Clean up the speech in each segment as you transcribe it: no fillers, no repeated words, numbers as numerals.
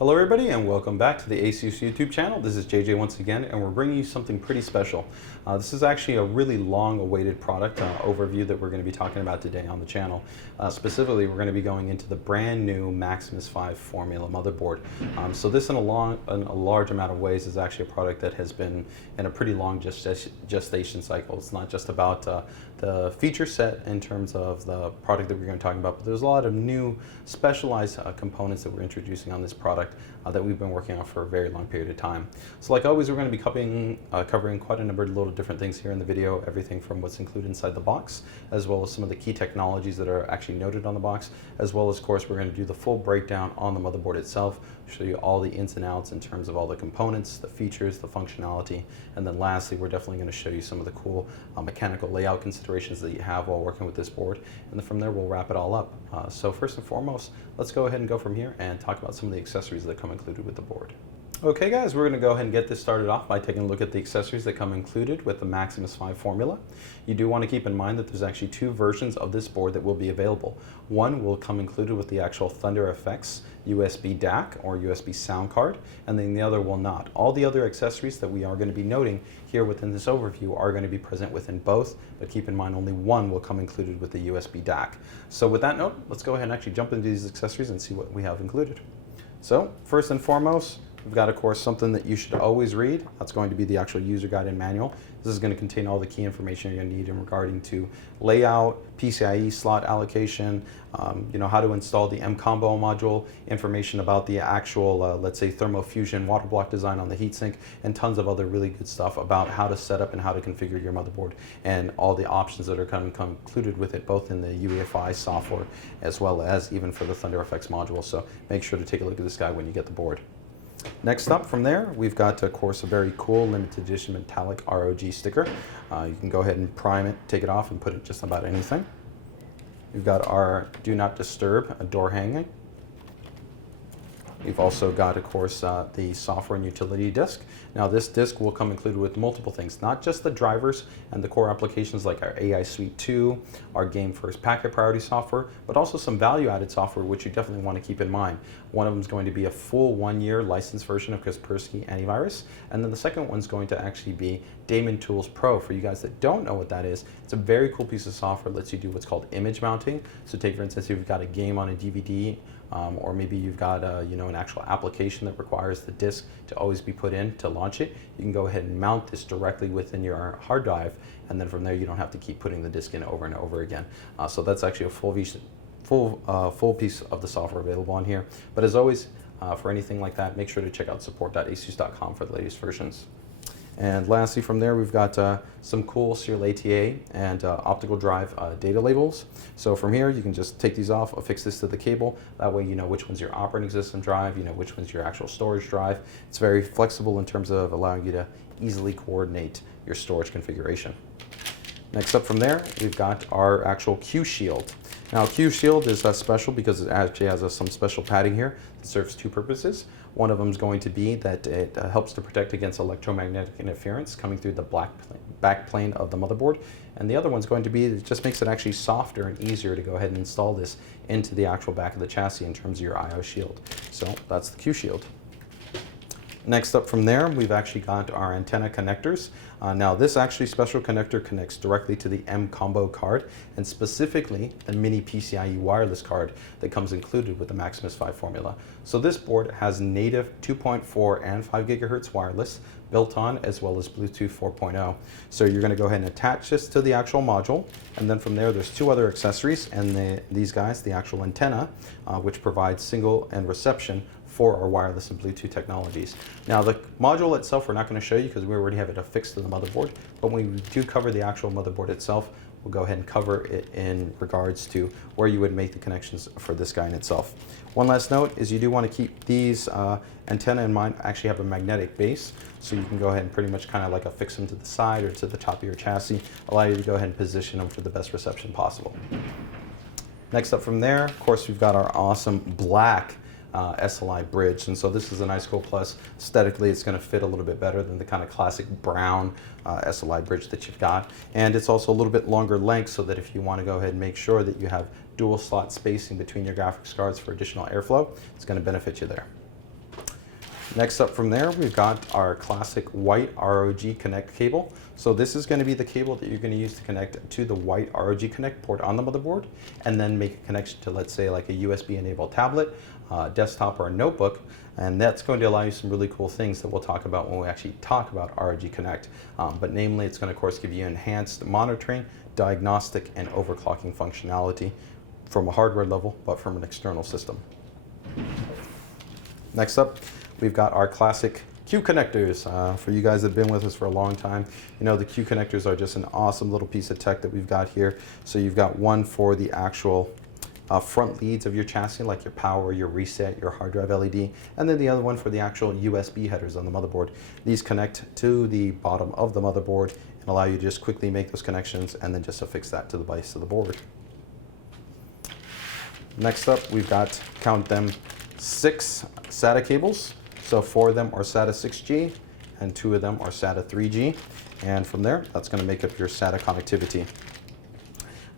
Hello everybody and welcome back to the ASUS YouTube channel. This is JJ once again and we're bringing you something pretty special. This is actually a really long awaited product overview that we're going to be talking about today on the channel. Specifically we're going to be going into the brand new Maximus V Formula motherboard. So this in a large amount of ways is actually a product that has been in a pretty long gestation cycle. It's not just about the feature set in terms of the product that we're going to be talking about, but there's a lot of new specialized components that we're introducing on this product that we've been working on for a very long period of time. So like always, we're going to be covering quite a number of little different things here in the video, everything from what's included inside the box, as well as some of the key technologies that are actually noted on the box, as well as, of course, we're going to do the full breakdown on the motherboard itself, show you all the ins and outs in terms of all the components, the features, the functionality, and then lastly, we're definitely going to show you some of the cool mechanical layout considerations that you have while working with this board, and then from there, we'll wrap it all up. So first and foremost, let's go ahead and go from here and talk about some of the accessories that come included with the board. Okay guys, we're going to go ahead and get this started off by taking a look at the accessories that come included with the Maximus V Formula. You do want to keep in mind that there's actually two versions of this board that will be available. One will come included with the actual ThunderFX USB DAC or USB sound card, and then the other will not. All the other accessories that we are going to be noting here within this overview are going to be present within both, but keep in mind only one will come included with the USB DAC. So with that note, let's go ahead and actually jump into these accessories and see what we have included. So first and foremost, we've got, of course, something that you should always read. That's going to be the actual user guide and manual. This is going to contain all the key information you're going to need in regarding to layout, PCIe slot allocation, how to install the M-Combo module, information about the actual, let's say, Thermo Fusion water block design on the heatsink, and tons of other really good stuff about how to set up and how to configure your motherboard and all the options that are kind of included with it, both in the UEFI software as well as even for the ThunderFX module. So make sure to take a look at this guide when you get the board. Next up from there, we've got, of course, a very cool limited edition metallic ROG sticker. You can go ahead and prime it, take it off, and put it just about anything. We've got our Do Not Disturb door hanging. We've also got, of course, the software and utility disk. Now this disk will come included with multiple things, not just the drivers and the core applications like our AI Suite 2, our Game First packet priority software, but also some value-added software which you definitely want to keep in mind. One of them is going to be a full 1-year licensed version of Kaspersky Antivirus, and then the second one's going to actually be Daemon Tools Pro. For you guys that don't know what that is, it's a very cool piece of software that lets you do what's called image mounting. So take, for instance, if you've got a game on a DVD, or maybe you've got an actual application that requires the disk to always be put in to launch it, you can go ahead and mount this directly within your hard drive, and then from there you don't have to keep putting the disk in over and over again. So that's actually a full piece of the software available on here. But as always, for anything like that, make sure to check out support.asus.com for the latest versions. And lastly from there, we've got some cool serial ATA and optical drive data labels. So from here, you can just take these off, affix this to the cable. That way you know which one's your operating system drive, you know which one's your actual storage drive. It's very flexible in terms of allowing you to easily coordinate your storage configuration. Next up from there, we've got our actual Q Shield. Now Q Shield is special because it actually has some special padding here that serves two purposes. One of them is going to be that it helps to protect against electromagnetic interference coming through the backplane of the motherboard. And the other one's going to be, it just makes it actually softer and easier to go ahead and install this into the actual back of the chassis in terms of your I/O shield. So that's the Q Shield. Next up from there, we've actually got our antenna connectors. Now this actually special connector connects directly to the M-Combo card, and specifically the mini PCIe wireless card that comes included with the Maximus V Formula. So this board has native 2.4 and 5 gigahertz wireless built on, as well as Bluetooth 4.0. So you're going to go ahead and attach this to the actual module, and then from there there's two other accessories, and these guys, the actual antenna, which provides signal and reception for our wireless and Bluetooth technologies. Now the module itself we're not going to show you because we already have it affixed to the motherboard, but when we do cover the actual motherboard itself, we'll go ahead and cover it in regards to where you would make the connections for this guy in itself. One last note is you do want to keep these antenna in mind, actually have a magnetic base, so you can go ahead and pretty much kind of like affix them to the side or to the top of your chassis, allow you to go ahead and position them for the best reception possible. Next up from there, of course, we've got our awesome black SLI bridge, and so this is a nice cool plus. Aesthetically, it's going to fit a little bit better than the kind of classic brown SLI bridge that you've got, and it's also a little bit longer length, so that if you want to go ahead and make sure that you have dual slot spacing between your graphics cards for additional airflow, it's going to benefit you there. Next up from there, we've got our classic white ROG Connect cable. So this is going to be the cable that you're going to use to connect to the white ROG Connect port on the motherboard, and then make a connection to, let's say, like a USB-enabled tablet, desktop, or a notebook. And that's going to allow you some really cool things that we'll talk about when we actually talk about ROG Connect. But namely, it's going to, of course, give you enhanced monitoring, diagnostic, and overclocking functionality from a hardware level, but from an external system. Next up, we've got our classic Q connectors. For you guys that have been with us for a long time, you know the Q connectors are just an awesome little piece of tech that we've got here. So you've got one for the actual front leads of your chassis, like your power, your reset, your hard drive LED, and then the other one for the actual USB headers on the motherboard. These connect to the bottom of the motherboard and allow you to just quickly make those connections and then just affix that to the base of the board. Next up, we've got, count them, 6 SATA cables. So 4 of them are SATA 6G and 2 of them are SATA 3G. And from there, that's going to make up your SATA connectivity.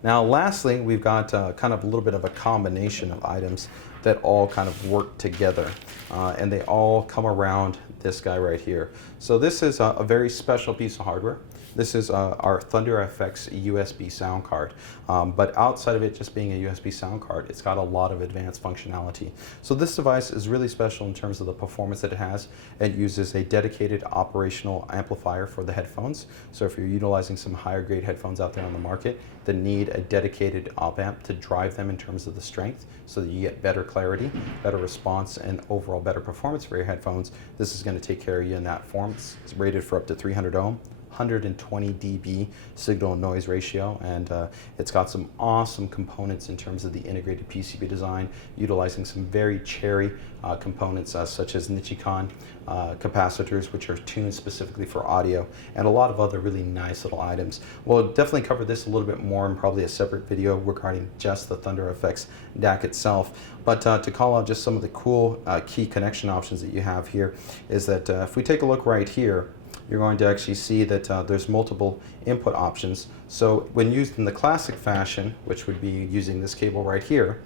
Now lastly, we've got kind of a little bit of a combination of items that all kind of work together. And they all come around this guy right here. So this is a very special piece of hardware. This is our ThunderFX USB sound card. But outside of it just being a USB sound card, it's got a lot of advanced functionality. So this device is really special in terms of the performance that it has. It uses a dedicated operational amplifier for the headphones. So if you're utilizing some higher grade headphones out there on the market that need a dedicated op amp to drive them in terms of the strength so that you get better clarity, better response, and overall better performance for your headphones, this is going to take care of you in that form. It's rated for up to 300 ohm. 120 dB signal noise ratio, and it's got some awesome components in terms of the integrated PCB design, utilizing some very cherry components such as Nichicon capacitors, which are tuned specifically for audio, and a lot of other really nice little items. We'll definitely cover this a little bit more in probably a separate video regarding just the ThunderFX DAC itself. But to call out just some of the cool key connection options that you have here is that if we take a look right here, you're going to actually see that there's multiple input options. So when used in the classic fashion, which would be using this cable right here,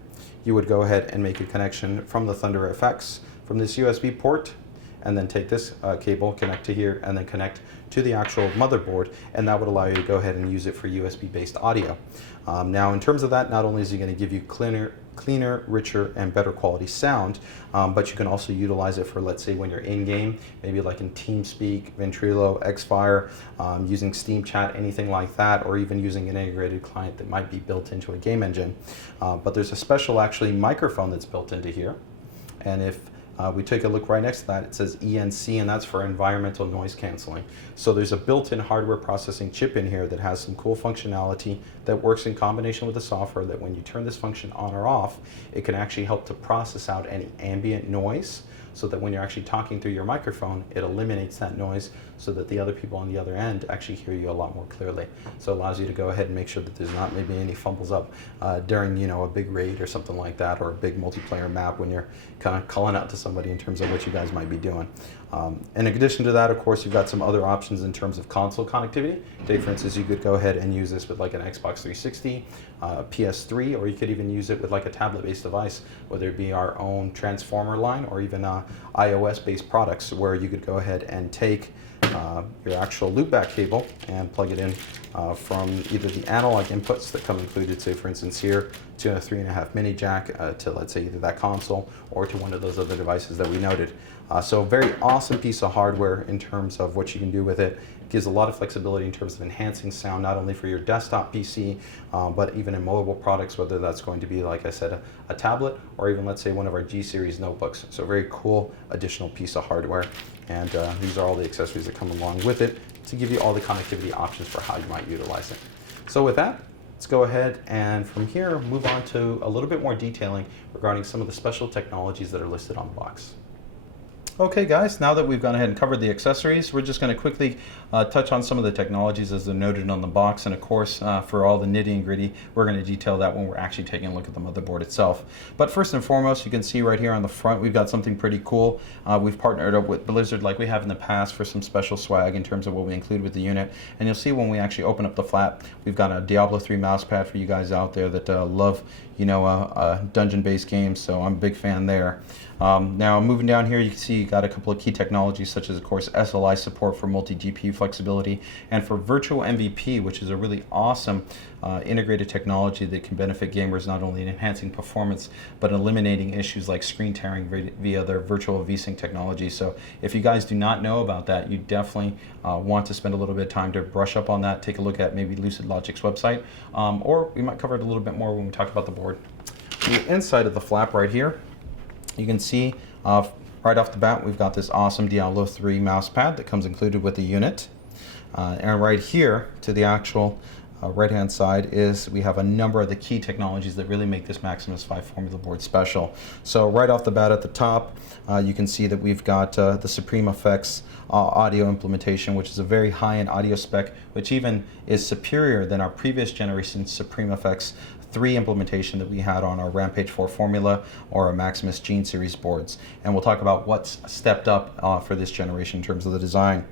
you would go ahead and make a connection from the ThunderFX from this USB port, and then take this cable, connect to here, and then connect to the actual motherboard, and that would allow you to go ahead and use it for USB-based audio. Now in terms of that, not only is it going to give you cleaner, richer, and better quality sound, but you can also utilize it for, let's say, when you're in-game, maybe like in TeamSpeak, Ventrilo, Xfire, using Steam Chat, anything like that, or even using an integrated client that might be built into a game engine. But there's a special, actually, microphone that's built into here, and if we take a look right next to that, it says ENC, and that's for environmental noise canceling. So there's a built-in hardware processing chip in here that has some cool functionality that works in combination with the software, that when you turn this function on or off, it can actually help to process out any ambient noise, so that when you're actually talking through your microphone, it eliminates that noise so that the other people on the other end actually hear you a lot more clearly. So it allows you to go ahead and make sure that there's not maybe any fumbles up during, you know, a big raid or something like that, or a big multiplayer map when you're kind of calling out to somebody in terms of what you guys might be doing. In addition to that, of course, you've got some other options in terms of console connectivity. Take, for instance, you could go ahead and use this with like an Xbox 360, PS3, or you could even use it with like a tablet-based device, whether it be our own transformer line or even iOS-based products, where you could go ahead and take your actual loopback cable and plug it in from either the analog inputs that come included, say for instance here, to a 3.5 mini jack to, let's say, either that console or to one of those other devices that we noted. So a very awesome piece of hardware in terms of what you can do with it. It gives a lot of flexibility in terms of enhancing sound, not only for your desktop PC, but even in mobile products, whether that's going to be, like I said, a tablet, or even, let's say, one of our G-series notebooks. So a very cool additional piece of hardware. And these are all the accessories that come along with it to give you all the connectivity options for how you might utilize it. So with that, let's go ahead and from here move on to a little bit more detailing regarding some of the special technologies that are listed on the box. Okay guys, now that we've gone ahead and covered the accessories, we're just going to quickly touch on some of the technologies as they're noted on the box, and of course for all the nitty and gritty, we're going to detail that when we're actually taking a look at the motherboard itself. But first and foremost, you can see right here on the front we've got something pretty cool. We've partnered up with Blizzard like we have in the past for some special swag in terms of what we include with the unit, and you'll see when we actually open up the flap, we've got a Diablo 3 mouse pad for you guys out there that love, you know, dungeon-based games, so I'm a big fan there. Now moving down here, you can see got a couple of key technologies such as, of course, SLI support for multi-GPU flexibility, and for virtual MVP, which is a really awesome integrated technology that can benefit gamers not only in enhancing performance but eliminating issues like screen tearing via their virtual VSync technology. So if you guys do not know about that, you definitely want to spend a little bit of time to brush up on that. Take a look at maybe Lucid Logic's website, or we might cover it a little bit more when we talk about the board. The inside of the flap right here, you can see right off the bat we've got this awesome Diablo 3 mouse pad that comes included with the unit. And right here to the actual right hand side is we have a number of the key technologies that really make this Maximus V Formula board special. So right off the bat at the top, you can see that we've got the SupremeFX audio implementation, which is a very high-end audio spec, which even is superior than our previous generation SupremeFX III implementation that we had on our Rampage 4 Formula or our Maximus Gene series boards. And we'll talk about what's stepped up for this generation in terms of the design.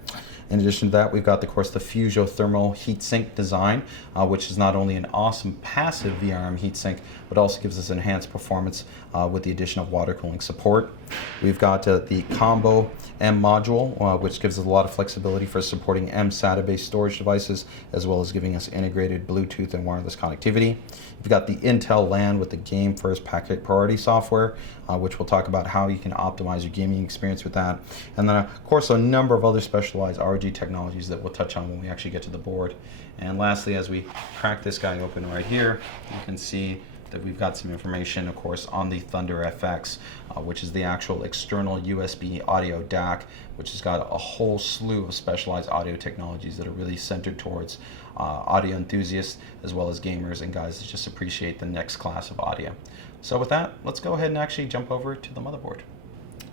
In addition to that, we've got, of course, the Fusion Thermo heatsink design, which is not only an awesome passive VRM heatsink, but also gives us enhanced performance with the addition of water cooling support. We've got the Combo M module, which gives us a lot of flexibility for supporting M SATA-based storage devices, as well as giving us integrated Bluetooth and wireless connectivity. We've got the Intel LAN with the Game First Packet Priority software, which we'll talk about how you can optimize your gaming experience with that. And then, of course, a number of other specialized ROG technologies that we'll touch on when we actually get to the board. And lastly, as we crack this guy open right here, you can see that we've got some information, of course, on the ThunderFX, which is the actual external USB audio DAC, which has got a whole slew of specialized audio technologies that are really centered towards audio enthusiasts as well as gamers and guys that just appreciate the next class of audio. So with that, let's go ahead and actually jump over to the motherboard.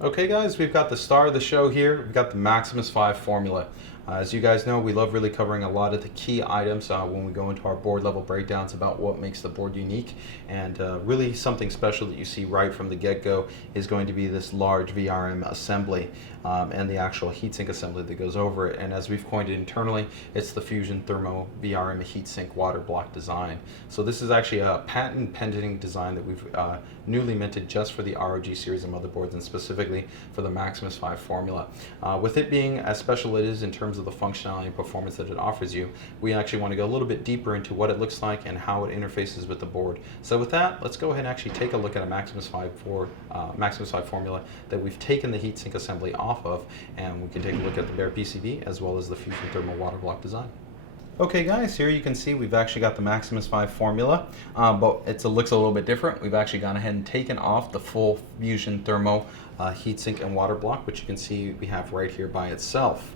Okay guys, we've got the star of the show here. We've got the Maximus V Formula. As you guys know, we love really covering a lot of the key items when we go into our board level breakdowns about what makes the board unique. And really something special that you see right from the get-go is going to be this large VRM assembly and the actual heatsink assembly that goes over it. And as we've coined it internally, it's the Fusion Thermo VRM heatsink water block design. So this is actually a patent pending design that we've newly minted just for the ROG series of motherboards, and specifically for the Maximus V Formula. With it being as special it is in terms of the functionality and performance that it offers you, we actually want to go a little bit deeper into what it looks like and how it interfaces with the board. So with that, let's go ahead and actually take a look at a Maximus V Formula that we've taken the heatsink assembly off of, and we can take a look at the bare PCB as well as the Fusion Thermo water block design. Okay guys, here you can see we've actually got the Maximus V Formula, but it looks a little bit different. We've actually gone ahead and taken off the full Fusion Thermo heatsink and water block, which you can see we have right here by itself.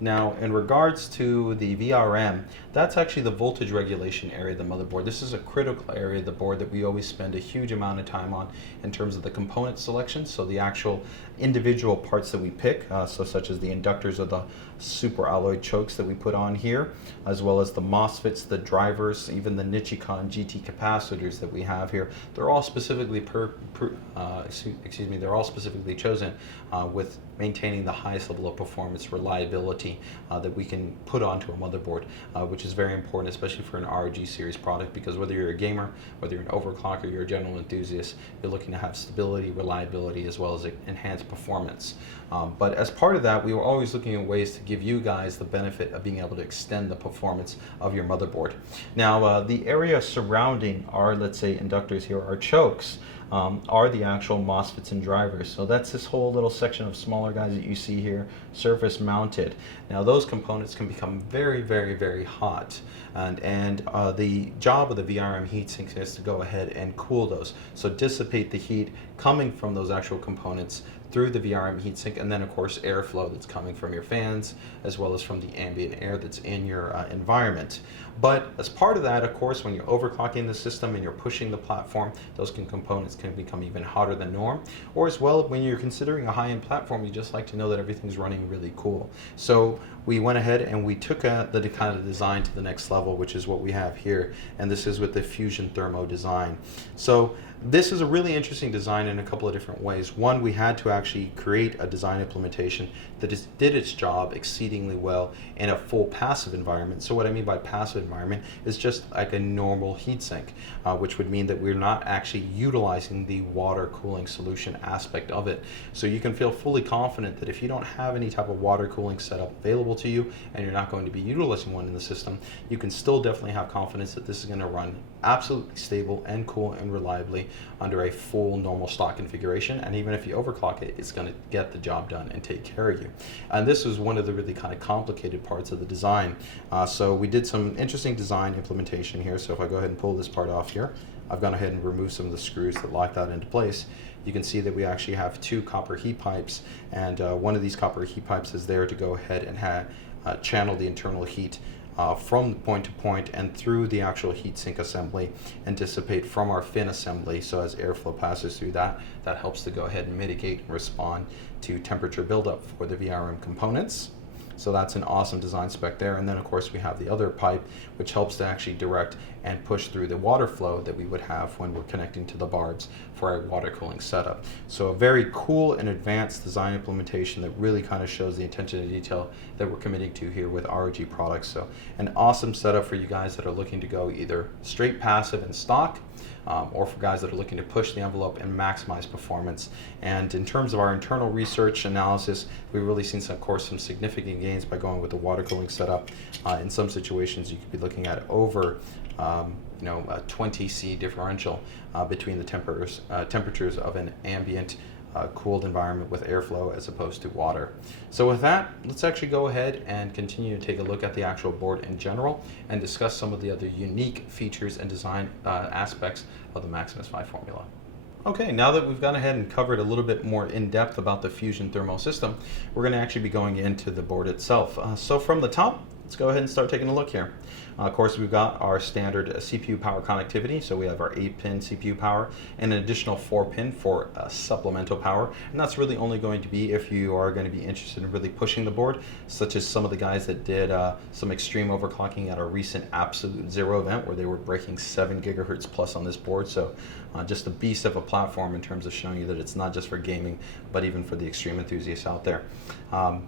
Now, in regards to the VRM, that's actually the voltage regulation area of the motherboard. This is a critical area of the board that we always spend a huge amount of time on in terms of the component selection, so the actual individual parts that we pick, such as the inductors or the super alloy chokes that we put on here, as well as the MOSFETs, the drivers, even the Nichicon GT capacitors that we have here. They're all specifically they're all specifically chosen with maintaining the highest level of performance reliability that we can put onto a motherboard, which is very important, especially for an ROG series product, because whether you're a gamer, whether you're an overclocker, you're a general enthusiast, you're looking to have stability, reliability, as well as enhanced performance. But as part of that, we were always looking at ways to give you guys the benefit of being able to extend the performance of your motherboard. Now, the area surrounding our, let's say, inductors here, our chokes, are the actual MOSFETs and drivers. So that's this whole little section of smaller guys that you see here, surface mounted. Now those components can become very, very, very hot. And the job of the VRM heatsink is to go ahead and cool those. So dissipate the heat coming from those actual components through the VRM heatsink, and then of course airflow that's coming from your fans as well as from the ambient air that's in your environment. But as part of that, of course, when you're overclocking the system and you're pushing the platform, those components can become even hotter than norm. Or as well, when you're considering a high-end platform, you just like to know that everything's running really cool. So we went ahead and we took the kind of design to the next level, which is what we have here, and this is with the Fusion Thermo design. So this is a really interesting design in a couple of different ways. One, we had to actually create a design implementation that did its job exceedingly well in a full passive environment. So what I mean by passive environment is just like a normal heatsink, which would mean that we're not actually utilizing the water cooling solution aspect of it. So you can feel fully confident that if you don't have any type of water cooling setup available to you and you're not going to be utilizing one in the system, you can still definitely have confidence that this is going to run absolutely stable and cool and reliably under a full normal stock configuration. And even if you overclock it, it's going to get the job done and take care of you. And this is one of the really kind of complicated parts of the design. So we did some interesting design implementation here. So if I go ahead and pull this part off here, I've gone ahead and removed some of the screws that lock that into place. You can see that we actually have two copper heat pipes, and one of these copper heat pipes is there to go ahead and channel the internal heat from point to point and through the actual heatsink assembly and dissipate from our fin assembly. So as airflow passes through that helps to go ahead and mitigate and respond to temperature buildup for the VRM components. So that's an awesome design spec there. And then of course we have the other pipe, which helps to actually direct and push through the water flow that we would have when we're connecting to the barbs for our water cooling setup. So a very cool and advanced design implementation that really kind of shows the attention to detail that we're committing to here with ROG products. So an awesome setup for you guys that are looking to go either straight passive and stock, or for guys that are looking to push the envelope and maximize performance. And in terms of our internal research analysis, we've really seen some, of course, some significant gains by going with the water cooling setup. In some situations, you could be looking at over a 20 C differential between the temperatures of an ambient cooled environment with airflow as opposed to water. So with that, let's actually go ahead and continue to take a look at the actual board in general and discuss some of the other unique features and design aspects of the Maximus V Formula. Okay, now that we've gone ahead and covered a little bit more in depth about the Fusion Thermo system, we're going to actually be going into the board itself. So from the top, let's go ahead and start taking a look here. Of course, we've got our standard CPU power connectivity. So we have our 8-pin CPU power and an additional 4-pin for supplemental power. And that's really only going to be if you are going to be interested in really pushing the board, such as some of the guys that did some extreme overclocking at our recent Absolute Zero event where they were breaking 7 gigahertz plus on this board. So just a beast of a platform in terms of showing you that it's not just for gaming, but even for the extreme enthusiasts out there.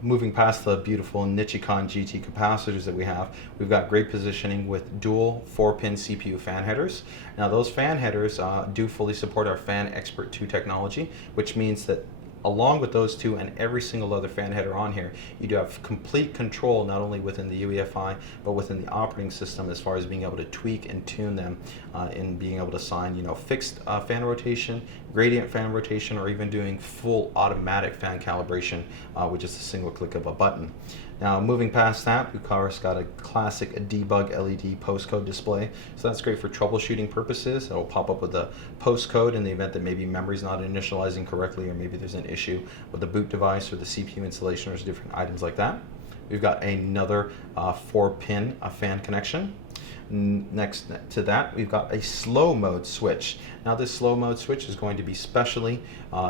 Moving past the beautiful Nichicon GT capacitors that we have, we've got great positioning with dual 4-pin CPU fan headers. Now those fan headers do fully support our Fan Expert 2 technology, which means that along with those two and every single other fan header on here, you do have complete control not only within the UEFI, but within the operating system as far as being able to tweak and tune them in being able to assign, fixed fan rotation, gradient fan rotation, or even doing full automatic fan calibration with just a single click of a button. Now moving past that, we've of course got a classic debug LED postcode display. So that's great for troubleshooting purposes. It'll pop up with a postcode in the event that maybe memory's not initializing correctly, or maybe there's an issue with the boot device or the CPU installation or different items like that. We've got another 4-pin fan connection. Next to that, we've got a slow mode switch. Now this slow mode switch is going to be specially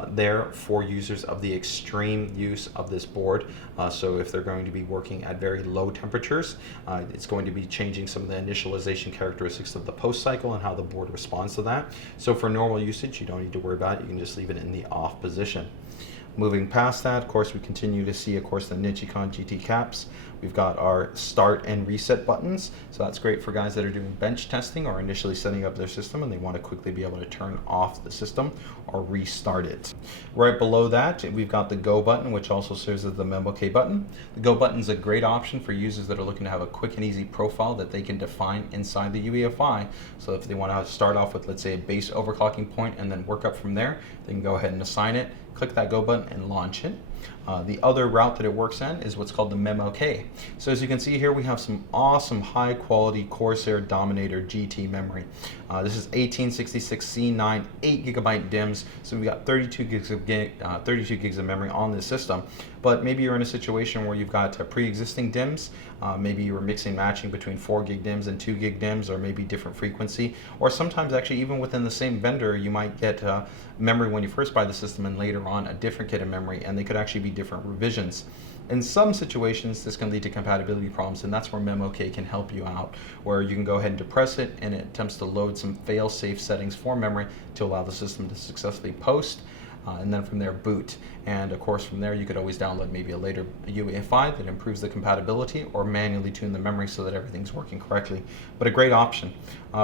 there for users of the extreme use of this board. So if they're going to be working at very low temperatures, it's going to be changing some of the initialization characteristics of the post cycle and how the board responds to that. So for normal usage, you don't need to worry about it. You can just leave it in the off position. Moving past that, of course, we continue to see, of course, the Nichicon GT caps. We've got our start and reset buttons. So that's great for guys that are doing bench testing or initially setting up their system and they want to quickly be able to turn off the system or restart it. Right below that, we've got the Go button, which also serves as the Memo K button. The Go button is a great option for users that are looking to have a quick and easy profile that they can define inside the UEFI. So if they want to start off with, let's say, a base overclocking point and then work up from there, they can go ahead and assign it, click that Go button and launch it. The other route that it works in is what's called the Memo K. So as you can see here, we have some awesome high quality Corsair Dominator GT memory. This is 1866 C9, 8GB DIMMs. So we've got 32 gigs of memory on this system. But maybe you're in a situation where you've got pre-existing DIMMs. Maybe you were mixing matching between 4 gig DIMMs and 2 gig DIMMs, or maybe different frequency. Or sometimes actually even within the same vendor, you might get memory when you first buy the system and later on a different kit of memory, and they could actually be different revisions. In some situations, this can lead to compatibility problems, and that's where MemOK can help you out, where you can go ahead and depress it, and it attempts to load some fail-safe settings for memory to allow the system to successfully post, and then from there boot. And of course from there you could always download maybe a later UEFI that improves the compatibility, or manually tune the memory so that everything's working correctly. But a great option.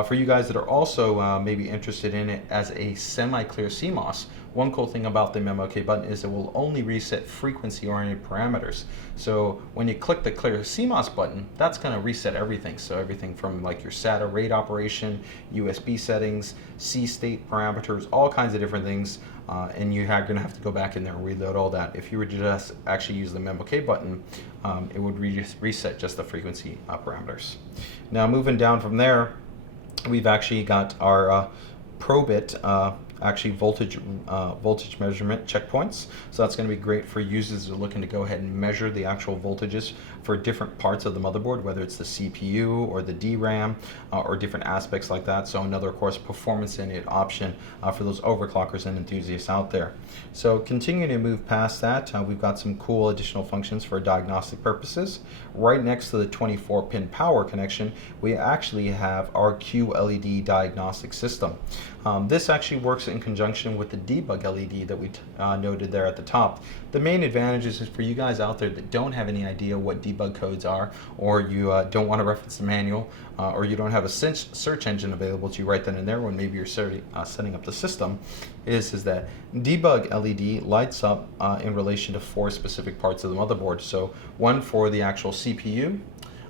For you guys that are also maybe interested in it as a semi-clear CMOS, one cool thing about the MemOK button is it will only reset frequency-oriented parameters. So when you click the clear CMOS button, that's going to reset everything. So everything from like your SATA rate operation, USB settings, C state parameters, all kinds of different things. And you're going to have to go back in there and reload all that. If you were to just actually use the MemOK button, it would reset just the frequency parameters. Now moving down from there, we've actually got our Probit actually voltage measurement checkpoints. So that's going to be great for users who are looking to go ahead and measure the actual voltages for different parts of the motherboard, whether it's the CPU or the DRAM or different aspects like that. So another, of course, performance in it option for those overclockers and enthusiasts out there. So continuing to move past that, we've got some cool additional functions for diagnostic purposes. Right next to the 24-pin power connection, we actually have our QLED diagnostic system. This actually works in conjunction with the debug LED that we noted there at the top. The main advantages is for you guys out there that don't have any idea what debug codes are, or you don't want to reference the manual, or you don't have a search engine available to you right then and there when maybe you're setting up the system, is that debug LED lights up in relation to 4 specific parts of the motherboard. So one for the actual CPU,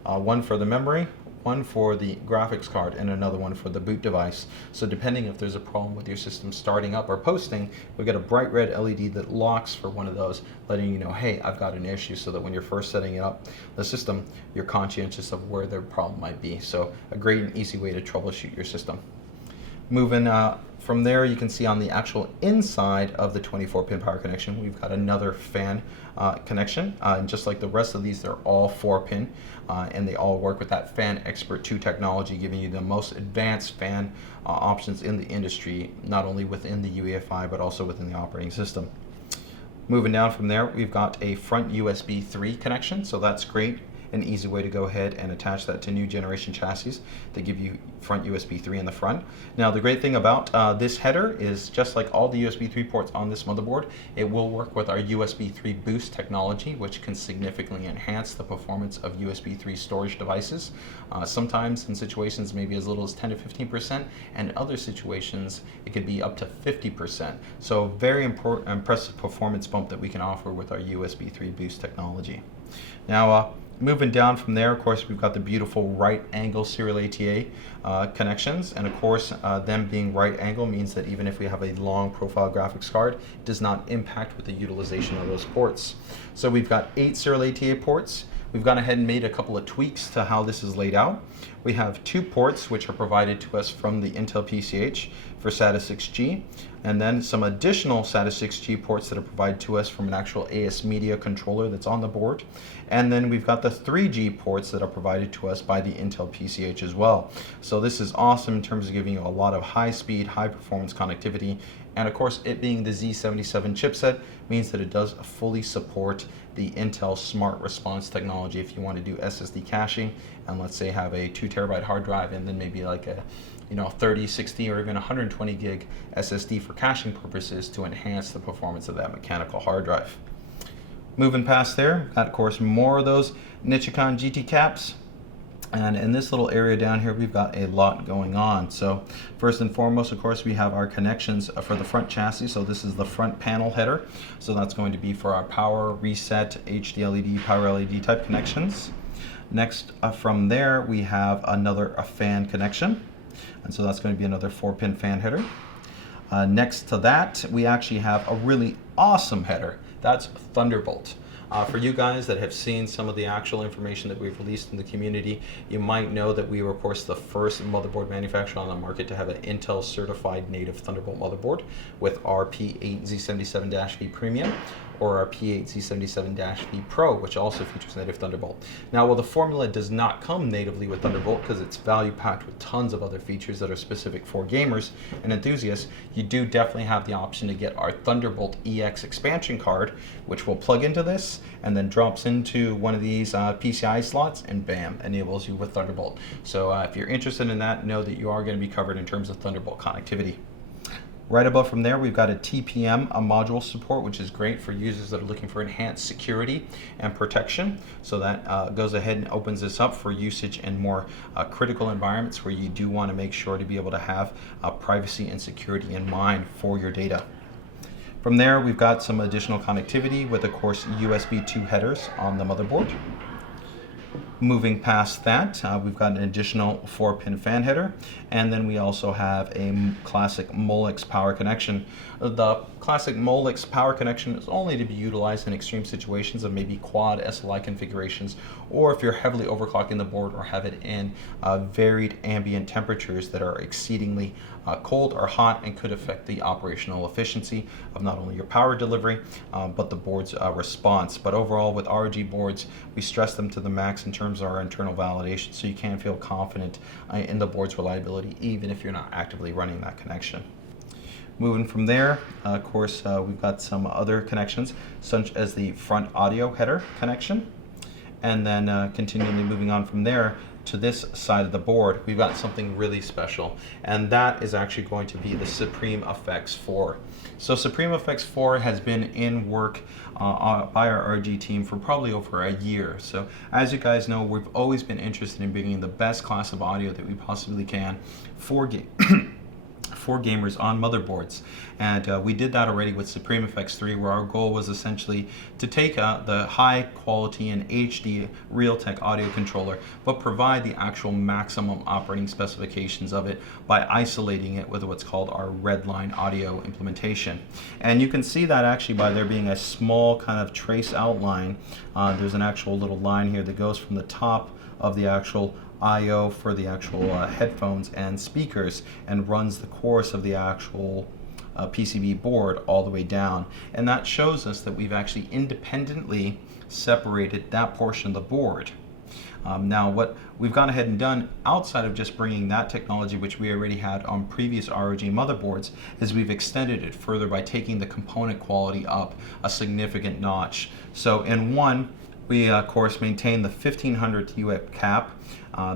one for the memory, one for the graphics card, and another one for the boot device. So depending if there's a problem with your system starting up or posting, we get a bright red LED that locks for one of those, letting you know, hey, I've got an issue, so that when you're first setting it up, the system, you're conscientious of where their problem might be. So a great and easy way to troubleshoot your system. Moving from there, you can see on the actual inside of the 24-pin power connection, we've got another fan connection. And just like the rest of these, they're all 4-pin, and they all work with that Fan Expert 2 technology, giving you the most advanced fan options in the industry, not only within the UEFI, but also within the operating system. Moving down from there, we've got a front USB 3 connection, so that's great. An easy way to go ahead and attach that to new generation chassis that give you front USB 3 in the front. Now the great thing about this header is, just like all the USB 3 ports on this motherboard, it will work with our USB 3 boost technology, which can significantly enhance the performance of USB 3 storage devices. Sometimes in situations maybe as little as 10 to 15%, and in other situations it could be up to 50%. So very impressive performance bump that we can offer with our USB 3 boost technology. Now moving down from there, of course, we've got the beautiful right angle serial ATA connections, and of course them being right angle means that even if we have a long profile graphics card, it does not impact with the utilization of those ports. So we've got 8 serial ATA ports. We've gone ahead and made a couple of tweaks to how this is laid out. We have 2 ports which are provided to us from the Intel PCH for SATA 6G, and then some additional SATA 6G ports that are provided to us from an actual AS Media controller that's on the board. And then we've got the 3G ports that are provided to us by the Intel PCH as well. So this is awesome in terms of giving you a lot of high speed, high performance connectivity. And of course, it being the Z77 chipset means that it does fully support the Intel Smart Response technology if you want to do SSD caching, and let's say have a 2 terabyte hard drive and then maybe like a 30, 60, or even 120 gig SSD for caching purposes to enhance the performance of that mechanical hard drive. Moving past there, got of course more of those Nichicon GT caps. And in this little area down here, we've got a lot going on. So first and foremost, of course, we have our connections for the front chassis. So this is the front panel header. So that's going to be for our power, reset, HD LED, power LED type connections. Next from there, we have a fan connection. And so that's going to be another 4-pin fan header. Next to that, we actually have a really awesome header. That's Thunderbolt. For you guys that have seen some of the actual information that we've released in the community, you might know that we were, of course, the first motherboard manufacturer on the market to have an Intel certified native Thunderbolt motherboard with our P8Z77-V Premium, or our P8Z77-V Pro, which also features native Thunderbolt. Now, while the formula does not come natively with Thunderbolt because it's value packed with tons of other features that are specific for gamers and enthusiasts, you do definitely have the option to get our Thunderbolt EX expansion card, which will plug into this and then drops into one of these PCI slots, and bam, enables you with Thunderbolt. So if you're interested in that, know that you are going to be covered in terms of Thunderbolt connectivity. Right above from there, we've got a TPM module support, which is great for users that are looking for enhanced security and protection. So that goes ahead and opens this up for usage in more critical environments where you do want to make sure to be able to have privacy and security in mind for your data. From there, we've got some additional connectivity with, of course, USB 2 headers on the motherboard. Moving past that, we've got an additional 4-pin fan header, and then we also have a classic Molex power connection. The classic Molex power connection is only to be utilized in extreme situations of maybe quad SLI configurations, or if you're heavily overclocking the board or have it in varied ambient temperatures that are exceedingly cold or hot and could affect the operational efficiency of not only your power delivery, but the board's response. But overall, with ROG boards, we stress them to the max in terms of our internal validation, so you can feel confident in the board's reliability, even if you're not actively running that connection. Moving from there, of course, we've got some other connections, such as the front audio header connection. And then continually moving on from there to this side of the board, we've got something really special, and that is actually going to be the SupremeFX IV. So SupremeFX IV has been in work by our RG team for probably over a year. So as you guys know, we've always been interested in bringing the best class of audio that we possibly can for gamers on motherboards, and we did that already with SupremeFX III, where our goal was essentially to take the high quality and HD Realtek audio controller, but provide the actual maximum operating specifications of it by isolating it with what's called our Redline audio implementation. And you can see that actually by there being a small kind of trace outline. There's an actual little line here that goes from the top of the actual I/O for the actual headphones and speakers and runs the course of the actual PCB board all the way down. And that shows us that we've actually independently separated that portion of the board. Now what we've gone ahead and done outside of just bringing that technology, which we already had on previous ROG motherboards, is we've extended it further by taking the component quality up a significant notch. So in one, we of course maintain the 1500 UF cap.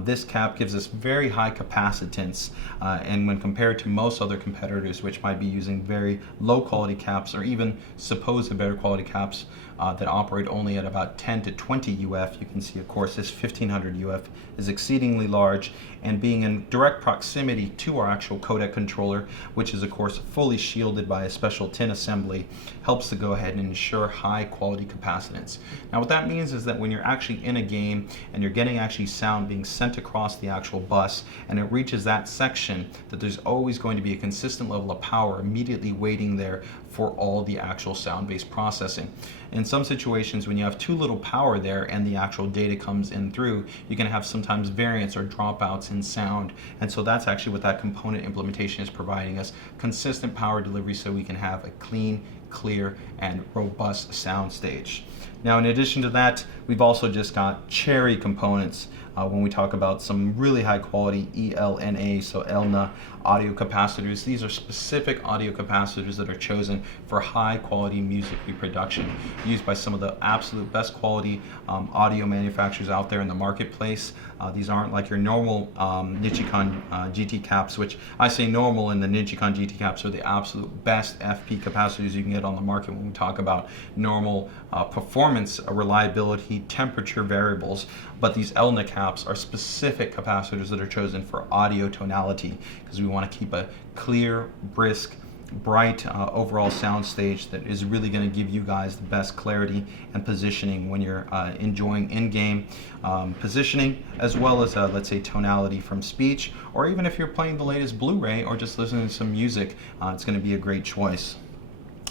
This cap gives us very high capacitance, and when compared to most other competitors which might be using very low quality caps or even supposed better quality caps that operate only at about 10 to 20 UF, you can see of course this 1500 UF is exceedingly large, and being in direct proximity to our actual codec controller, which is of course fully shielded by a special tin assembly, helps to go ahead and ensure high quality capacitance. Now what that means is that when you're actually in a game and you're getting actually sound being sent across the actual bus and it reaches that section, that there's always going to be a consistent level of power immediately waiting there for all the actual sound-based processing. In some situations when you have too little power there and the actual data comes in through, you can have sometimes variance or dropouts in sound, and so that's actually what that component implementation is providing us, consistent power delivery so we can have a clean, clear, and robust sound stage. Now in addition to that, we've also just got cherry components when we talk about some really high quality ELNA, so ELNA audio capacitors. These are specific audio capacitors that are chosen for high quality music reproduction, used by some of the absolute best quality audio manufacturers out there in the marketplace. These aren't like your normal Nichicon GT caps, which I say normal, and the Nichicon GT caps are the absolute best FP capacitors you can get on the market when we talk about normal performance, reliability, temperature variables. But these ELNA caps are specific capacitors that are chosen for audio tonality, because we want to keep a clear, brisk, bright overall sound stage that is really going to give you guys the best clarity and positioning when you're enjoying in-game positioning, as well as let's say tonality from speech, or even if you're playing the latest Blu-ray or just listening to some music, it's going to be a great choice.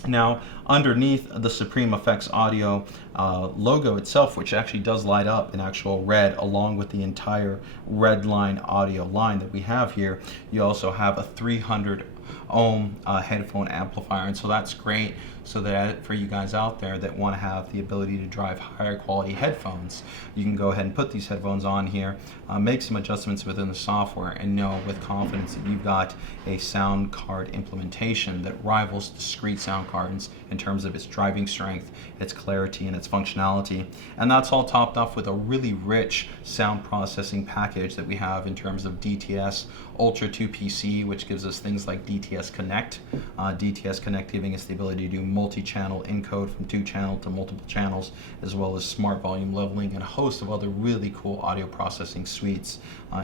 Now, underneath the SupremeFX audio logo itself, which actually does light up in actual red along with the entire Redline audio line that we have here, you also have a 300 ohm headphone amplifier, and so that's great. So that for you guys out there that want to have the ability to drive higher quality headphones, you can go ahead and put these headphones on here, make some adjustments within the software, and know with confidence that you've got a sound card implementation that rivals discrete sound cards in terms of its driving strength, its clarity, and its functionality. And that's all topped off with a really rich sound processing package that we have in terms of DTS Ultra 2 PC, which gives us things like DTS Connect. DTS Connect giving us the ability to do multi-channel encode from 2-channel to multiple channels, as well as smart volume leveling and a host of other really cool audio processing suites,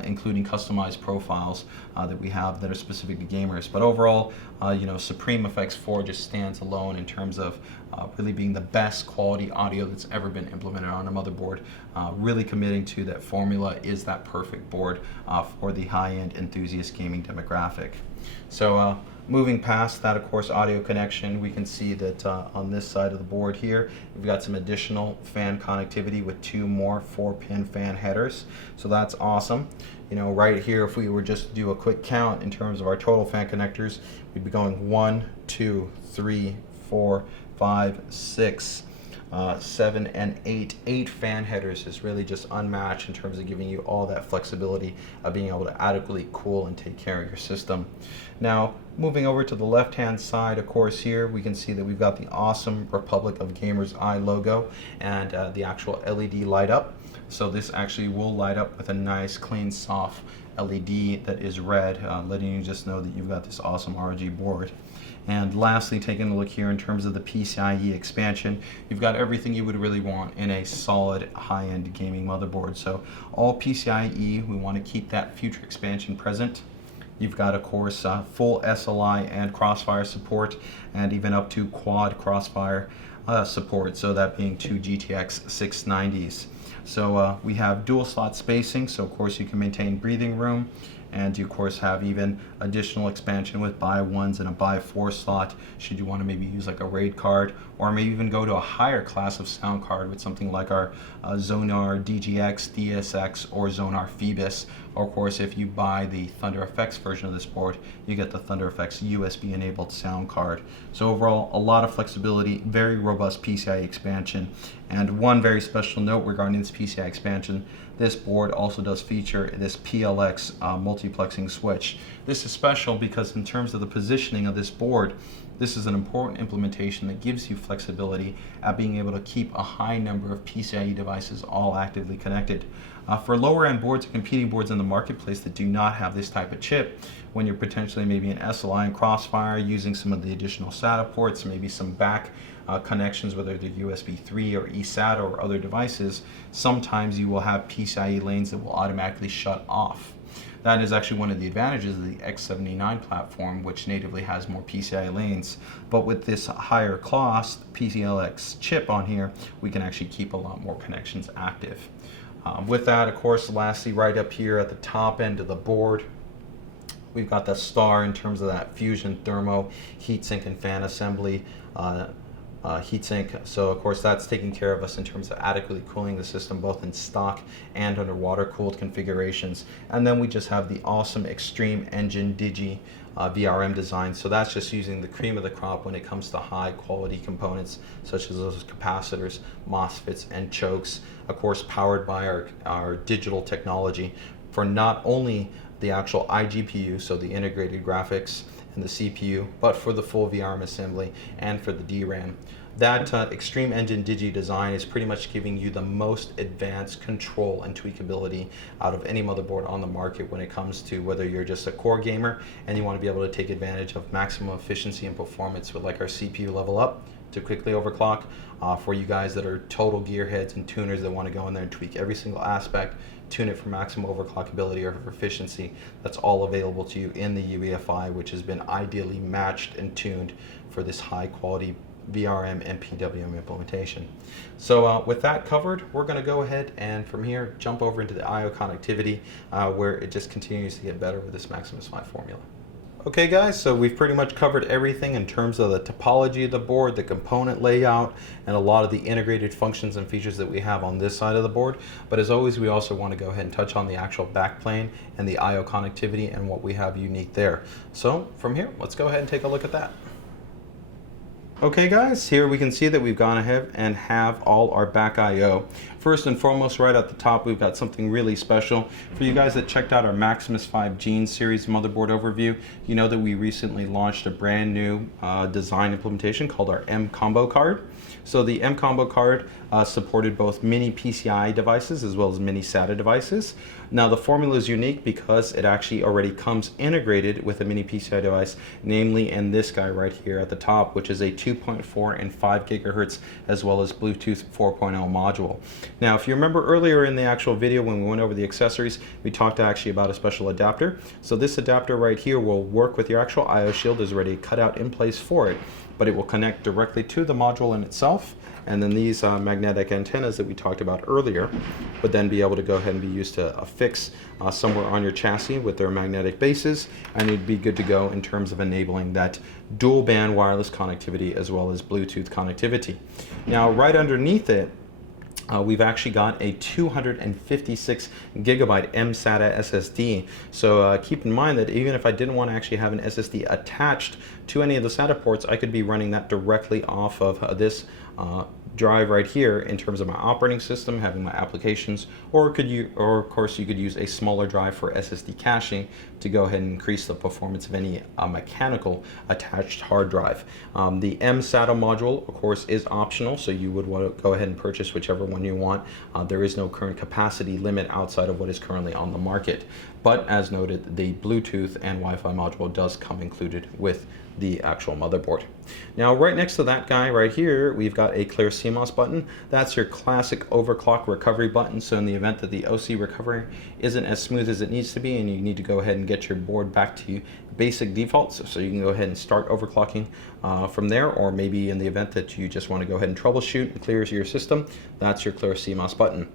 including customized profiles that we have that are specific to gamers. But overall, SupremeFX IV just stands alone in terms of really being the best quality audio that's ever been implemented on a motherboard. Really committing to that Formula is that perfect board for the high-end enthusiast gaming demographic. So moving past that, of course, audio connection, we can see that on this side of the board here, we've got some additional fan connectivity with 2 more 4-pin fan headers. So that's awesome. Right here, if we were just to do a quick count in terms of our total fan connectors, we'd be going 1, 2, 3, 4, 5, 6, 7, and 8. 8 fan headers is really just unmatched in terms of giving you all that flexibility of being able to adequately cool and take care of your system. Now, moving over to the left-hand side, of course, here we can see that we've got the awesome Republic of Gamers Eye logo and the actual LED light up. So this actually will light up with a nice, clean, soft LED that is red, letting you just know that you've got this awesome ROG board. And lastly, taking a look here in terms of the PCIe expansion, you've got everything you would really want in a solid high-end gaming motherboard. So all PCIe, we want to keep that future expansion present. You've got, of course, full SLI and Crossfire support, and even up to quad Crossfire support, so that being 2 GTX 690s. So we have dual slot spacing, so of course you can maintain breathing room, and you of course have even additional expansion with BI1s and a BI4 slot should you want to maybe use like a RAID card, or maybe even go to a higher class of sound card with something like our Zonar DGX, DSX, or Zonar Phoebus. Or of course, if you buy the ThunderFX version of this board, you get the ThunderFX USB enabled sound card. So overall, a lot of flexibility, very robust PCIe expansion. And one very special note regarding this PCIe expansion, this board also does feature this PLX multiplexing switch. This is special because in terms of the positioning of this board, this is an important implementation that gives you flexibility at being able to keep a high number of PCIe devices all actively connected. For lower end boards or competing boards in the marketplace that do not have this type of chip, when you're potentially maybe an SLI and Crossfire using some of the additional SATA ports, maybe some back connections, whether they're USB 3 or eSATA or other devices, sometimes you will have PCIe lanes that will automatically shut off. That is actually one of the advantages of the X79 platform, which natively has more PCIe lanes. But with this higher cost PCLX chip on here, we can actually keep a lot more connections active. With that, of course, lastly, right up here at the top end of the board, we've got the star in terms of that Fusion Thermo heatsink and fan assembly heatsink. So of course that's taking care of us in terms of adequately cooling the system both in stock and under water cooled configurations. And then we just have the awesome Extreme Engine Digi VRM design. So that's just using the cream of the crop when it comes to high quality components such as those capacitors, MOSFETs, and chokes, of course powered by our digital technology for not only the actual iGPU, so the integrated graphics and the CPU, but for the full VRM assembly and for the DRAM. That Extreme Engine Digi design is pretty much giving you the most advanced control and tweakability out of any motherboard on the market when it comes to whether you're just a core gamer and you want to be able to take advantage of maximum efficiency and performance with like our CPU level up to quickly overclock. For you guys that are total gearheads and tuners that want to go in there and tweak every single aspect, tune it for maximum overclockability or for efficiency, that's all available to you in the UEFI, which has been ideally matched and tuned for this high quality VRM and PWM implementation. So with that covered, we're going to go ahead and from here jump over into the I/O connectivity where it just continues to get better with this Maximus V Formula. Okay guys, so we've pretty much covered everything in terms of the topology of the board, the component layout, and a lot of the integrated functions and features that we have on this side of the board. But as always, we also want to go ahead and touch on the actual backplane and the I/O connectivity and what we have unique there. So from here, let's go ahead and take a look at that. Okay guys, here we can see that we've gone ahead and have all our back I/O. First and foremost, right at the top, we've got something really special. For you guys that checked out our Maximus V Gene series motherboard overview, you know that we recently launched a brand new design implementation called our M Combo card. So the M Combo card supported both mini PCI devices as well as mini SATA devices. Now the formula is unique because it actually already comes integrated with a mini PCI device, namely in this guy right here at the top, which is a 2.4 and 5 gigahertz as well as Bluetooth 4.0 module. Now if you remember earlier in the actual video when we went over the accessories, we talked actually about a special adapter. So this adapter right here will work with your actual I/O shield. There's already a cutout in place for it, but it will connect directly to the module in itself. And then these magnetic antennas that we talked about earlier would then be able to go ahead and be used to affix somewhere on your chassis with their magnetic bases, and it'd be good to go in terms of enabling that dual band wireless connectivity as well as Bluetooth connectivity. Now right underneath it, we've actually got a 256 gigabyte M-SATA SSD. So keep in mind that even if I didn't want to actually have an SSD attached to any of the SATA ports, I could be running that directly off of this drive right here in terms of my operating system, having my applications, or of course you could use a smaller drive for SSD caching to go ahead and increase the performance of any mechanical attached hard drive. The M-SATA module, of course, is optional, so you would want to go ahead and purchase whichever one you want. There is no current capacity limit outside of what is currently on the market. But as noted, the Bluetooth and Wi-Fi module does come included with the actual motherboard. Now right next to that guy right here, we've got a clear CMOS button. That's your classic overclock recovery button. So in the event that the OC recovery isn't as smooth as it needs to be and you need to go ahead and get your board back to basic defaults, so you can go ahead and start overclocking from there, or maybe in the event that you just want to go ahead and troubleshoot and clear your system, that's your clear CMOS button.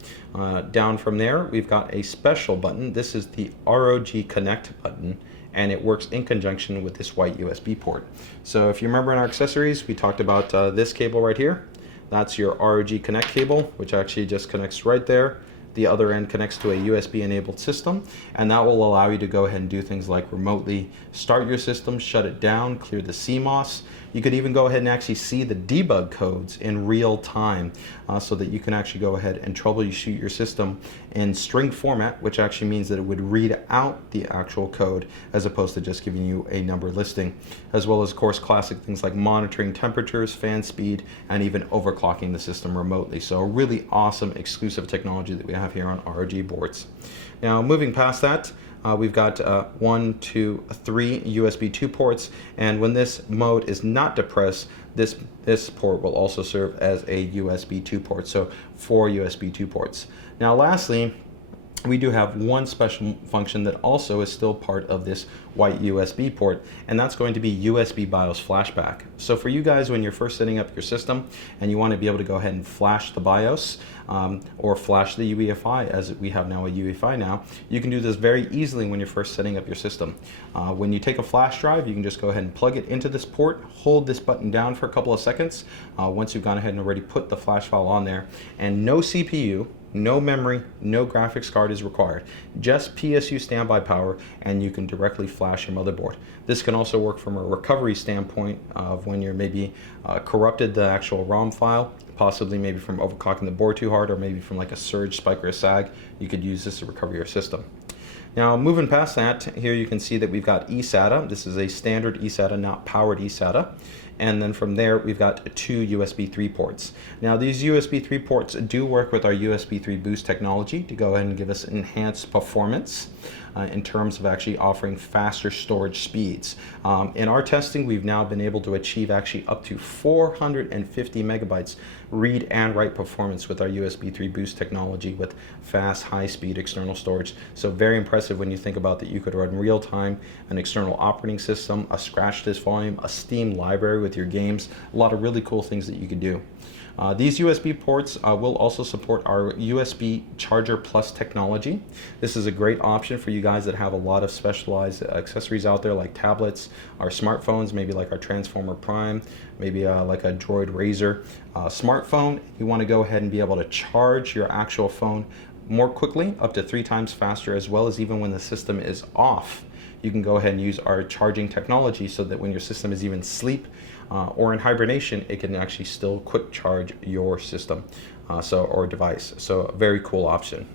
Down from there, we've got a special button. This is the ROG Connect button, and it works in conjunction with this white USB port. So if you remember in our accessories, we talked about this cable right here. That's your ROG Connect cable, which actually just connects right there. The other end connects to a USB enabled system, and that will allow you to go ahead and do things like remotely start your system, shut it down, clear the CMOS. You could even go ahead and actually see the debug codes in real time so that you can actually go ahead and troubleshoot your system in string format, which actually means that it would read out the actual code as opposed to just giving you a number listing, as well as, of course, classic things like monitoring temperatures, fan speed, and even overclocking the system remotely. So a really awesome exclusive technology that we have here on ROG boards. Now moving past that, we've got 1, 2, 3 USB 2 ports, and when this mode is not depressed, this port will also serve as a USB 2 port, so 4 USB 2 ports. Now lastly, we do have one special function that also is still part of this white USB port, and that's going to be USB BIOS flashback. So for you guys, when you're first setting up your system and you want to be able to go ahead and flash the BIOS or flash the UEFI, as we have now a UEFI now, you can do this very easily when you're first setting up your system. When you take a flash drive, you can just go ahead and plug it into this port, hold this button down for a couple of seconds once you've gone ahead and already put the flash file on there, and no CPU, no memory, no graphics card is required. Just PSU standby power, and you can directly flash your motherboard. This can also work from a recovery standpoint of when you're maybe corrupted the actual ROM file, possibly maybe from overclocking the board too hard, or maybe from like a surge, spike, or a sag. You could use this to recover your system. Now moving past that, here you can see that we've got eSATA. This is a standard eSATA, not powered eSATA. And then from there, we've got 2 USB 3 ports. Now these USB 3 ports do work with our USB 3 boost technology to go ahead and give us enhanced performance in terms of actually offering faster storage speeds. In our testing, we've now been able to achieve actually up to 450 megabytes read and write performance with our USB 3 boost technology with fast, high-speed external storage. So very impressive when you think about that you could run real-time an external operating system, a scratch disk volume, a Steam library with your games. A lot of really cool things that you could do. These USB ports will also support our USB Charger Plus technology. This is a great option for you guys that have a lot of specialized accessories out there, like tablets, our smartphones, maybe like our Transformer Prime, maybe like a Droid Razr smartphone. You want to go ahead and be able to charge your actual phone more quickly, up to 3 times faster, as well as even when the system is off. You can go ahead and use our charging technology so that when your system is even asleep or in hibernation, it can actually still quick charge your system or device. So a very cool option.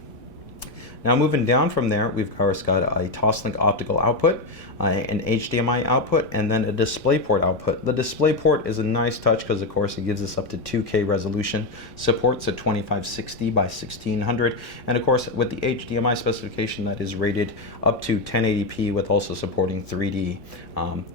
Now moving down from there, we've of course got a Toslink optical output, an HDMI output, and then a DisplayPort output. The DisplayPort is a nice touch because of course it gives us up to 2K resolution, supports a 2560 by 1600, and of course with the HDMI specification that is rated up to 1080p with also supporting 3D.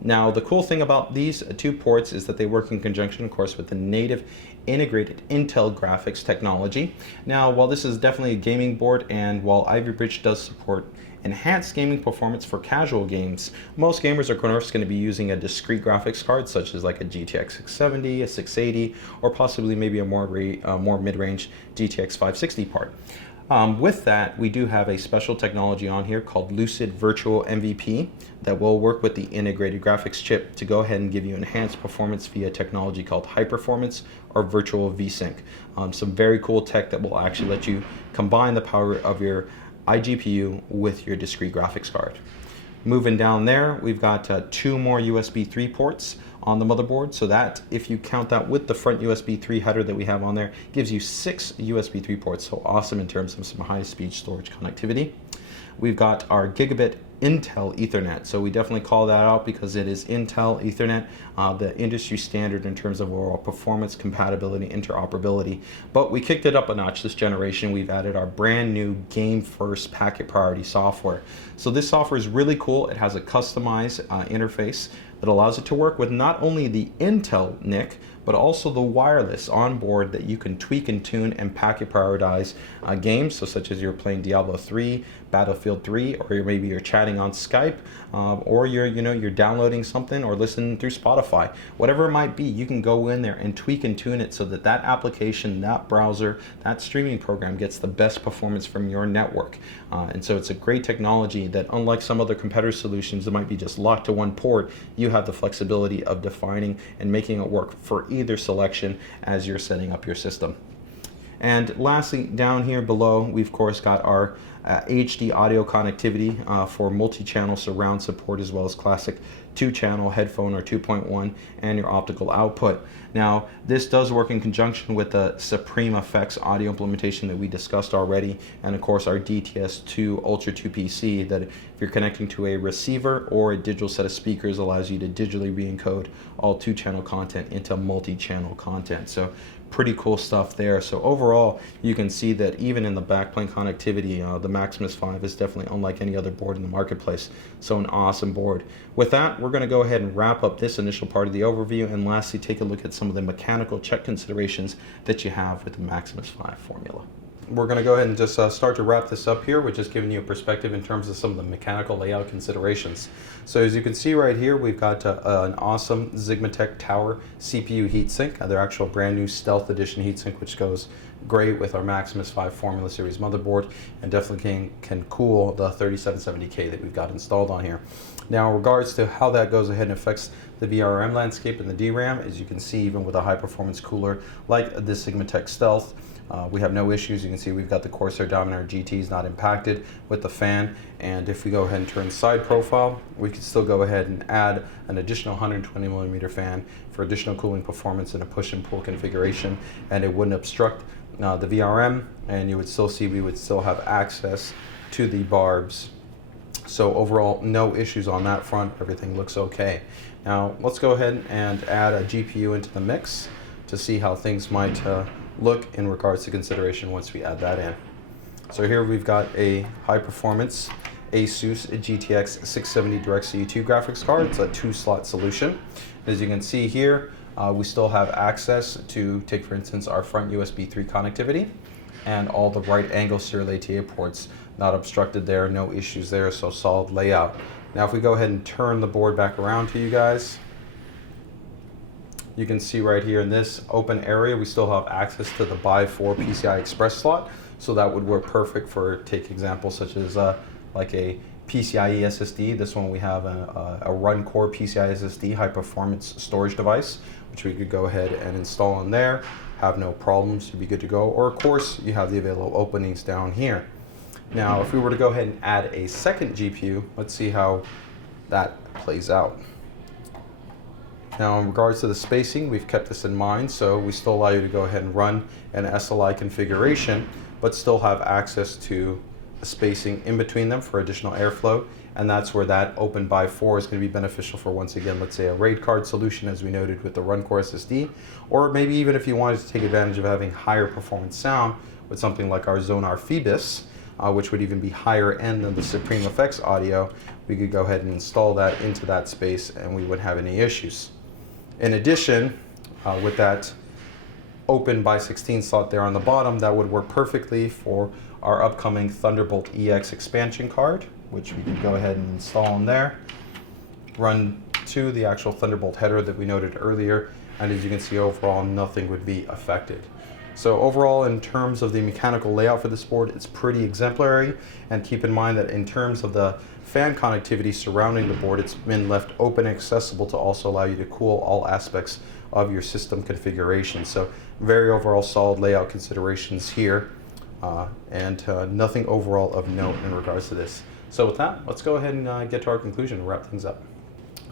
Now the cool thing about these 2 ports is that they work in conjunction of course with the native integrated Intel graphics technology. Now while this is definitely a gaming board, and while Ivy Bridge does support enhanced gaming performance for casual games, most gamers are of course going to be using a discrete graphics card such as like a GTX 670, a 680, or possibly maybe a more mid-range GTX 560 part. With that, we do have a special technology on here called Lucid Virtual MVP that will work with the integrated graphics chip to go ahead and give you enhanced performance via technology called high performance or virtual VSync. Some very cool tech that will actually let you combine the power of your iGPU with your discrete graphics card. Moving down there, we've got 2 more USB 3 ports on the motherboard, so that if you count that with the front USB 3 header that we have on there, gives you 6 USB 3 ports, so awesome in terms of some high-speed storage connectivity. We've got our gigabit Intel Ethernet, so we definitely call that out because it is Intel Ethernet, the industry standard in terms of overall performance, compatibility, interoperability. But we kicked it up a notch this generation. We've added our brand new Game First Packet Priority software. So this software is really cool. It has a customized interface that allows it to work with not only the Intel NIC, but also the wireless on board that you can tweak and tune and packet prioritize games, so such as you're playing Diablo 3, Battlefield 3, or maybe you're chatting on Skype, or you're downloading something or listening through Spotify. Whatever it might be, you can go in there and tweak and tune it so that that application, that browser, that streaming program gets the best performance from your network. And so it's a great technology that, unlike some other competitor solutions that might be just locked to one port, you have the flexibility of defining and making it work for either selection as you're setting up your system. And lastly, down here below, we've of course got our HD audio connectivity for multi-channel surround support, as well as classic 2-channel headphone or 2.1, and your optical output. Now, this does work in conjunction with the SupremeFX audio implementation that we discussed already, and of course our DTS2 Ultra 2 PC that if you're connecting to a receiver or a digital set of speakers allows you to digitally re-encode all 2-channel content into multi-channel content. So pretty cool stuff there. So overall, you can see that even in the backplane connectivity, the Maximus V is definitely unlike any other board in the marketplace. So an awesome board. With that, we're going to go ahead and wrap up this initial part of the overview, and lastly take a look at some of the mechanical check considerations that you have with the Maximus V Formula. We're going to go ahead and just start to wrap this up here. We're just giving you a perspective in terms of some of the mechanical layout considerations. So as you can see right here, we've got an awesome Sigmatech Tower CPU heatsink, their actual brand new Stealth Edition heatsink, which goes great with our Maximus V Formula series motherboard and definitely can cool the 3770K that we've got installed on here. Now, in regards to how that goes ahead and affects the VRM landscape and the DRAM, as you can see, even with a high performance cooler like this Sigmatech Stealth, we have no issues. You can see we've got the Corsair Dominator GTs not impacted with the fan, and if we go ahead and turn side profile, we can still go ahead and add an additional 120mm fan for additional cooling performance in a push and pull configuration, and it wouldn't obstruct the VRM, and you would still see we would still have access to the barbs. So overall, no issues on that front. Everything looks okay. Now let's go ahead and add a GPU into the mix to see how things might look in regards to consideration once we add that in. So here we've got a high performance ASUS GTX 670 DirectCU2 graphics card. It's a 2-slot solution. As you can see here, we still have access to take, for instance, our front USB 3 connectivity and all the right angle serial ATA ports not obstructed there, no issues there, so solid layout. Now if we go ahead and turn the board back around to you guys, you can see right here in this open area, we still have access to the by 4 PCI Express slot. So that would work perfect for, take examples such as like a PCIe SSD. This one we have a run core PCI SSD high performance storage device, which we could go ahead and install in there, have no problems, to be good to go. Or of course, you have the available openings down here. Now, if we were to go ahead and add a second GPU, let's see how that plays out. Now, in regards to the spacing, we've kept this in mind, so we still allow you to go ahead and run an SLI configuration, but still have access to a spacing in between them for additional airflow, and that's where that open by 4 is going to be beneficial for, once again, let's say a RAID card solution, as we noted with the run core SSD, or maybe even if you wanted to take advantage of having higher performance sound with something like our Zonar Phoebus, which would even be higher end than the SupremeFX audio, we could go ahead and install that into that space and we wouldn't have any issues. In addition, with that open by 16 slot there on the bottom, that would work perfectly for our upcoming Thunderbolt EX expansion card, which we can go ahead and install in there, run to the actual Thunderbolt header that we noted earlier, and as you can see, overall nothing would be affected. So overall, in terms of the mechanical layout for this board, it's pretty exemplary, and keep in mind that in terms of the fan connectivity surrounding the board, it's been left open and accessible to also allow you to cool all aspects of your system configuration. So very overall solid layout considerations here, and nothing overall of note in regards to this. So with that, let's go ahead and get to our conclusion and wrap things up.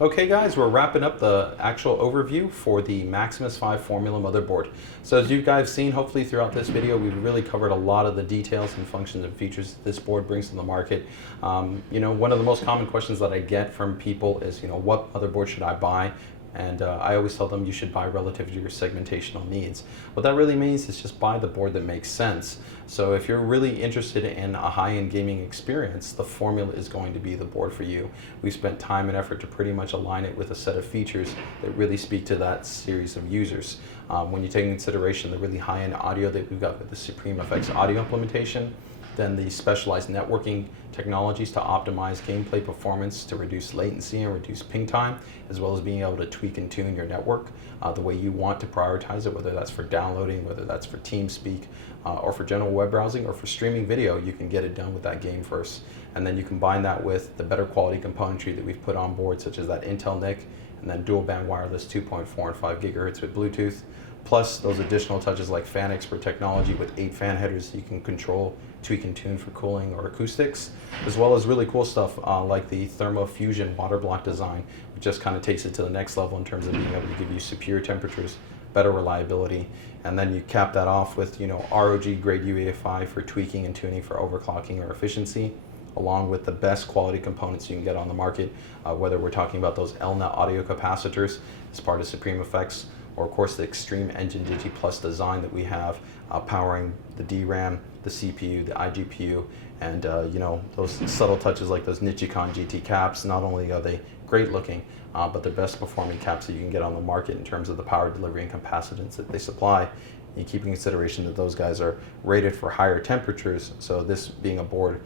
Okay guys, we're wrapping up the actual overview for the Maximus V Formula motherboard. So as you guys seen, hopefully throughout this video, we've really covered a lot of the details and functions and features this board brings to the market. You know, one of the most common questions that I get from people is, you know, what motherboard should I buy? And I always tell them you should buy relative to your segmentational needs. What that really means is just buy the board that makes sense. So if you're really interested in a high-end gaming experience, the Formula is going to be the board for you. We've spent time and effort to pretty much align it with a set of features that really speak to that series of users. When you take into consideration the really high-end audio that we've got with the SupremeFX audio implementation, then the specialized networking technologies to optimize gameplay performance, to reduce latency and reduce ping time, as well as being able to tweak and tune your network the way you want to prioritize it, whether that's for downloading, whether that's for TeamSpeak, or for general web browsing, or for streaming video. You can get it done with that game first. And then you combine that with the better quality componentry that we've put on board, such as that Intel NIC, and then dual band wireless 2.4 and 5 gigahertz with Bluetooth, plus those additional touches like fan expert technology with 8 fan headers you can control, tweak and tune for cooling or acoustics, as well as really cool stuff like the Thermo Fusion water block design, which just kind of takes it to the next level in terms of being able to give you superior temperatures, better reliability, and then you cap that off with, you know, ROG grade UEFI for tweaking and tuning for overclocking or efficiency, along with the best quality components you can get on the market, whether we're talking about those LNAT audio capacitors as part of SupremeFX, or of course the Extreme Engine Digi Plus design that we have powering the DRAM, the CPU, the iGPU, and you know, those subtle touches like those Nichicon GT caps. Not only are they great looking, but the best performing caps that you can get on the market in terms of the power delivery and capacitance that they supply. You keep in consideration that those guys are rated for higher temperatures, so this being a board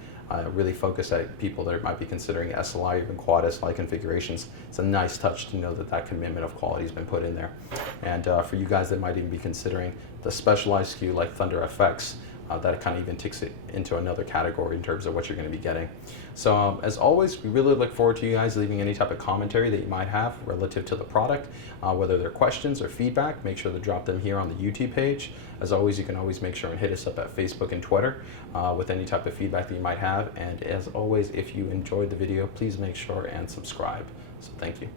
really focused at people that might be considering SLI or even quad SLI configurations. It's a nice touch to know that that commitment of quality has been put in there. And for you guys that might even be considering the specialized SKU like ThunderFX, that kind of even takes it into another category in terms of what you're going to be getting. So as always, we really look forward to you guys leaving any type of commentary that you might have relative to the product, whether they're questions or feedback. Make sure to drop them here on the YouTube page. As always, you can always make sure and hit us up at Facebook and Twitter with any type of feedback that you might have. And as always, if you enjoyed the video, please make sure and subscribe. So thank you.